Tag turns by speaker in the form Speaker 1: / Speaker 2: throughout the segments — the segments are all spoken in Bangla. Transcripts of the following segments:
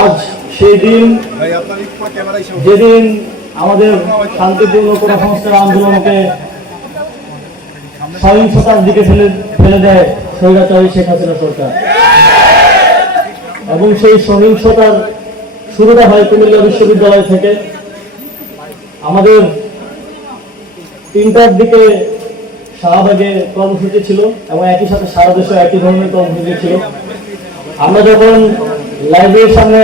Speaker 1: আজ সেই দিন যেদিন আমাদের শান্তিপূর্ণ কোটা সংস্কার আন্দোলনকে সহিংসতার দিকে ফেলে ফেলে দেয় স্বৈরাচারী শেখ হাসিনা সরকার। এবং সেই সহিংসতার শুরুটা হয় কুমিল্লা বিশ্ববিদ্যালয় থেকে। আমাদের তিনটার দিকে শাহবাগে কর্মসূচি ছিল এবং একই সাথে সারা দেশে একই ধরনের কর্মসূচি ছিল। আমরা যখন লাইব্রেরির সামনে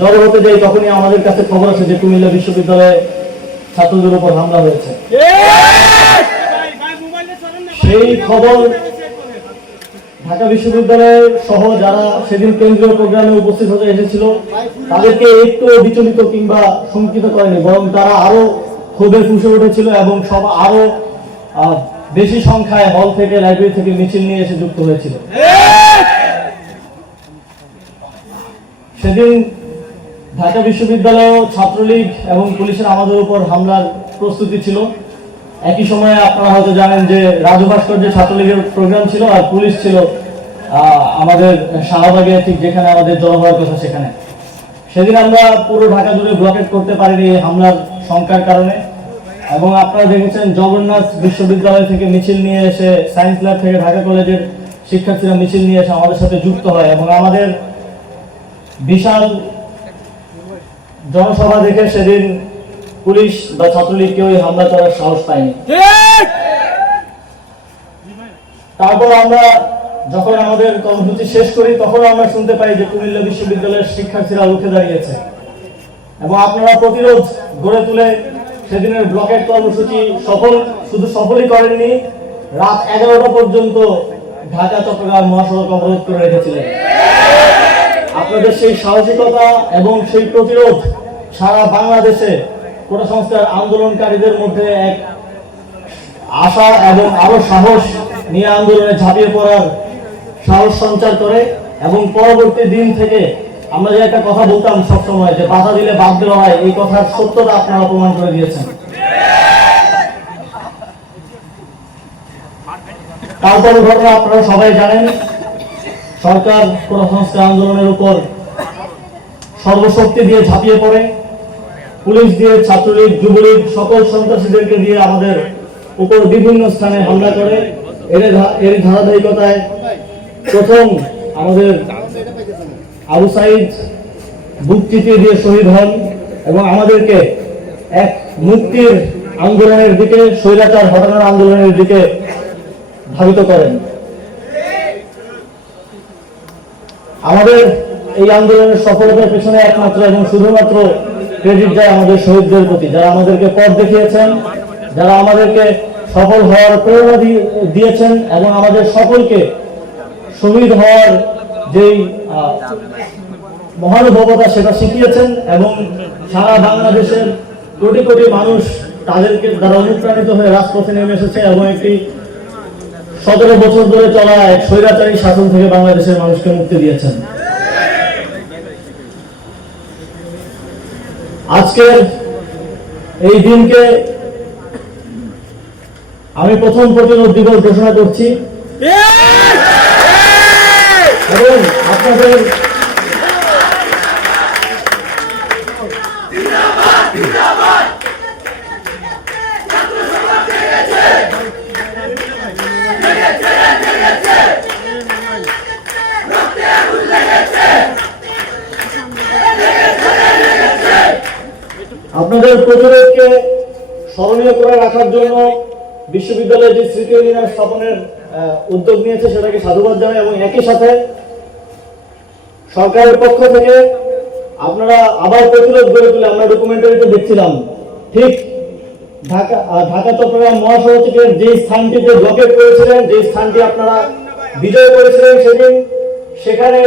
Speaker 1: জড়ো হতে যাই তখনই আমাদের কাছে খবর আছে যে কুমিল্লা বিশ্ববিদ্যালয়ে ছাত্রদের উপর হামলা হয়েছে। সেই খবর ঢাকা বিশ্ববিদ্যালয় সহ যারা সেদিন কেন্দ্রীয় প্রোগ্রামে উপস্থিত হতে এসেছিল, তাদেরকে একটু বিচলিত কিংবা শঙ্কিত করেনি, বরং তারা আরও ক্ষোভে ফুসে উঠেছিল এবং সব আরও বেশি সংখ্যায় হল থেকে, লাইব্রেরি থেকে মিছিল নিয়ে এসে যুক্ত হয়েছিল। সেদিন ঢাকা বিশ্ববিদ্যালয় ছাত্রলীগ এবং পুলিশের আমাদের উপর হামলার প্রস্তুতি ছিল। একই সময়ে আপনারা হয়তো জানেন যে রাজু ভাস্কর্যে ছাত্রলীগের প্রোগ্রাম ছিল আর পুলিশ ছিল আমাদের শাহবাগে ঠিক যেখানে আমাদের জড়ো হওয়ার কথা সেখানে। সেদিন আমরা পুরো ঢাকা জুড়ে ব্লকেট করতে পারিনি হামলার সংখ্যার কারণে এবং আপনারা দেখেছেন জগন্নাথ বিশ্ববিদ্যালয় থেকে মিছিল নিয়ে এসে সায়েন্স ল্যাব থেকে ঢাকা কলেজের শিক্ষার্থীরা মিছিল নিয়ে এসে আমাদের সাথে যুক্ত হয় এবং আমাদের বিশাল জনসভা দেখে সেদিন পুলিশ বা ছাত্রলীগ কেউ হামলা করার সাহস পায়নি। তারপর আমরা যখন আমাদের কর্মসূচি শেষ করি তখন আমরা শুনতে পাই যে কুমিল্লা বিশ্ববিদ্যালয়ের শিক্ষার্থীরা উঠে দাঁড়িয়েছে। এবং আপনারা প্রতিরোধ গড়ে তুলে সেদিনের ব্লকেট কর্মসূচি সফল শুধু সফলই করেননি রাত এগারোটা পর্যন্ত ঢাকা চট্টগ্রাম মহাসড়ক অবরোধ করে রেখেছিলেন। আপনাদের সেই সাহসিকতা এবং সেই প্রতিরোধ সারা বাংলাদেশে কোটা সংস্কার আন্দোলনকারীদের মধ্যে এক আশা এবং আরও সাহস নিয়ে আন্দোলনে ঝাঁপিয়ে পড়ার সাহস সঞ্চার করে এবং পরবর্তী দিন থেকে আমরা যে একটা কথা বলতাম সবসময় যে বাধা দিলে বাদ দেওয়া হয়, এই কথার সত্যতা আপনারা প্রমাণ করে দিয়েছেন। তারপর ঘটনা আপনারা সবাই জানেন। সরকার সংস্কার আন্দোলনের উপর সর্বশক্তি দিয়ে ঝাঁপিয়ে পড়ে। পুলিশ দিয়ে ছাত্রলীগ, যুবলীগ, সকল সন্ত্রাসীদেরকে দিয়ে আমাদের উপর বিভিন্ন স্থানে হামলা করে। এর এর ধারাবাহিকতায় প্রথম আমাদের আবু সাইদ বুক দিয়ে শহীদ হন এবং আমাদেরকে এক মুক্তির আন্দোলনের দিকে, স্বৈরাচার হটানোর আন্দোলনের দিকে ধাবিত করেন। আমাদের এই আন্দোলনের সফলতার পেছনে একমাত্র এবং শুধুমাত্র ক্রেডিট যায় আমাদের শহীদদের প্রতি। যারা আমাদেরকে পথ দেখিয়েছেন, যারা আমাদেরকে সফল হওয়ার প্রেরণা দিয়েছেন এবং আমাদের সকলকে শহীদ হওয়ার যেই মহানুভবতা সেটা শিখিয়েছেন এবং সারা বাংলাদেশের কোটি কোটি মানুষ তাদেরকে দ্বারা অনুপ্রাণিত হয়ে রাজপথে নেমে এসেছে এবং একটি সতেরো বছর ধরে চলা এক স্বৈরাচারী শাসন থেকে বাংলাদেশের মানুষকে মুক্তি দিয়েছেন। আজকের এই দিনকে আমি প্রথম প্রতিরোধ দিবস ঘোষণা করছি। এবং আপনাদের আপনাদের প্রতিরোধকে স্মরণীয় করে রাখার জন্য বিশ্ববিদ্যালয়ে যে স্মৃতি মিনার স্থাপনের উদ্যোগ নিয়েছে সেটাকে সাধুবাদ জানাই এবং একই সাথে সরকারের পক্ষ থেকে আপনারা আবার প্রতিরোধ গড়ে তুলে আমরা ডকুমেন্টারিতে দেখছিলাম। ঠিক ঢাকা ঢাকা চট্টগ্রাম মহাসড়কের যে স্থানটিতে ব্লকেট করেছিলেন, যে স্থানটি আপনারা বিজয় করেছিলেন সেদিন, সেখানে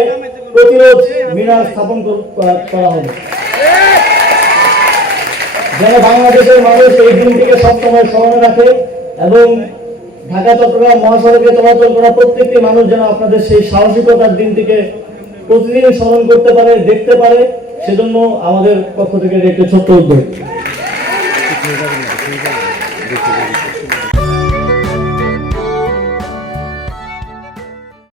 Speaker 1: প্রতিরোধ মিনার স্থাপন করা হবে। যেন বাংলাদেশের মানুষ এই দিনটিকে সবসময় স্মরণে রাখে এবং ঢাকা, চট্টগ্রাম মহাসড়কে চলাচল করা প্রত্যেকটি মানুষ যেন আপনাদের সেই সাহসিকতার দিনটিকে প্রতিদিন স্মরণ করতে পারে, দেখতে পারে, সেজন্য আমাদের পক্ষ থেকে একটি ছোট্ট উদ্যোগ।